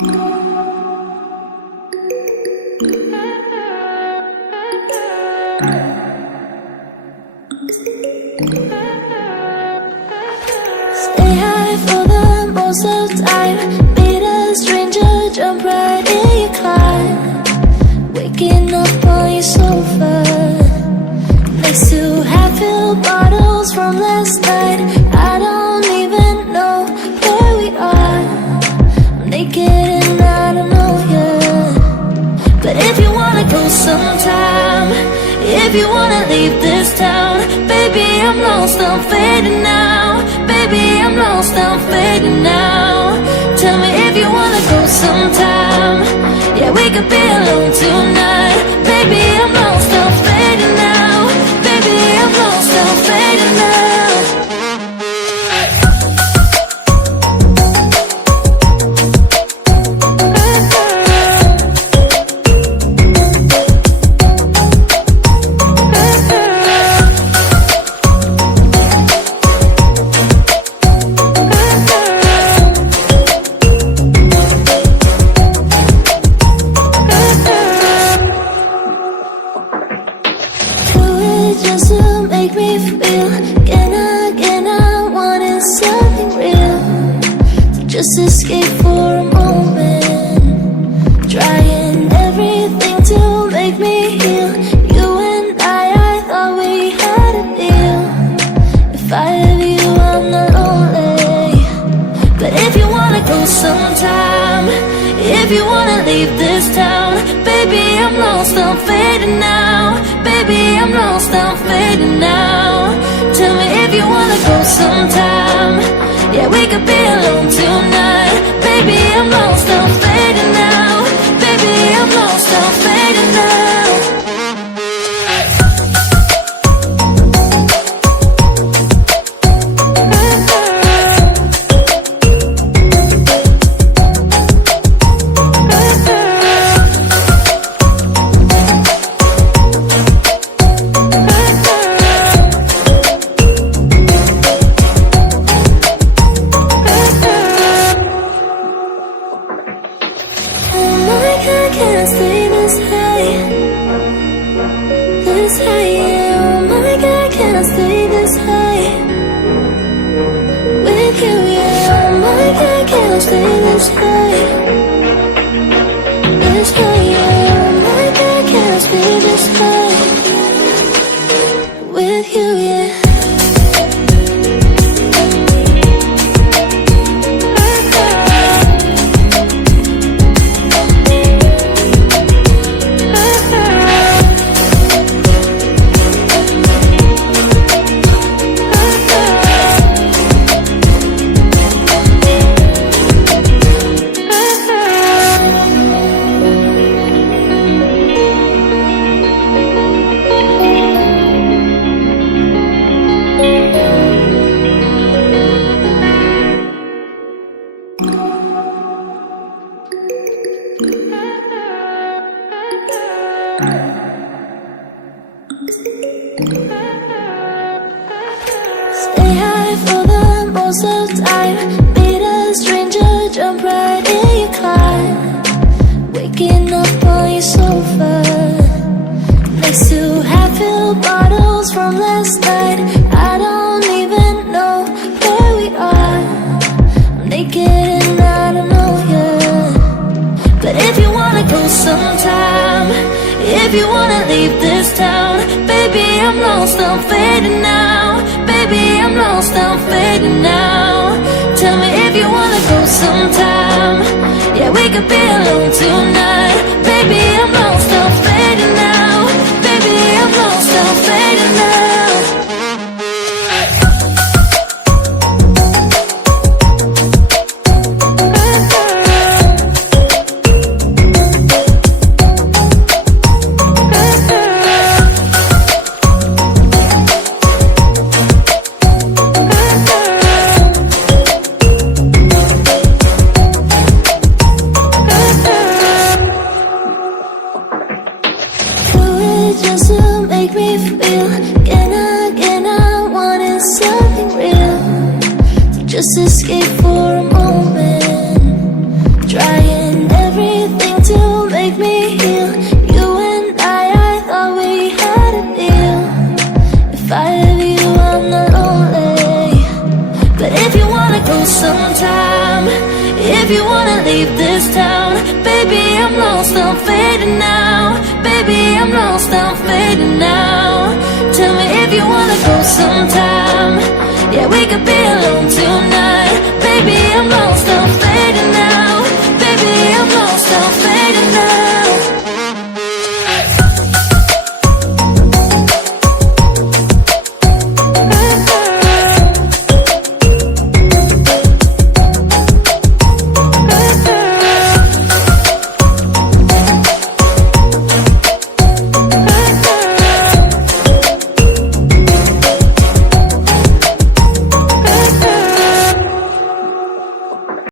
Stay high for the most of the time. Meet a stranger, jump right in your car. Waking up on your sofa, next to half-filled bottles from last night. I don't even know where we are. I'm naked and I don't know you. But if you wanna go sometime, if you wanna leave this town, baby, I'm lost, I'm fading now. Baby, I'm lost, I'm fading now. Tell me if you wanna go sometime. Yeah, we could be alone tonight. Baby, I'm lost, I'm fading now. Baby, I'm lost, I'm fading now. Just to make me feel again, I wanted something real. So just escape for a moment, trying everything to make me heal. You and I thought we had a deal. If I have you, I'm not lonely. But if you wanna go sometime, if you wanna leave this town, baby, I'm lost, I'm fading now. Baby, I'm lost, I'm fading now. Tell me if you wanna go sometime. Yeah, we could be alone tonight. Baby, I'm lost, I'm fading now. Baby, I'm lost, I'm fading now. Can't stay this high, yeah. Oh my God, can't stay this high with you, yeah. Oh my God, can't stay this high, yeah. Oh my God, can't stay this high with you, yeah. Stay high for the most of the time. Meet a stranger, jump right in your car. Waking up on your sofa, next to half-filled bottles from last night. I don't even know where we are. I'm naked and I don't know you. But if you wanna go sometime, if you wanna leave this town, baby, I'm lost, I'm fading now. Baby, I'm lost, I'm fading now. Tell me if you wanna go sometime. Yeah, we could be alone tonight. Baby, I'm lost, I'm fading now. Baby, I'm lost, I'm fading now. you wanna leave this town. Baby, I'm lost, I'm fading now. Baby, I'm lost, I'm fading now. Tell me if you wanna go sometime. Yeah, we could be alone tonight. Baby, I'm lost, I'm fading.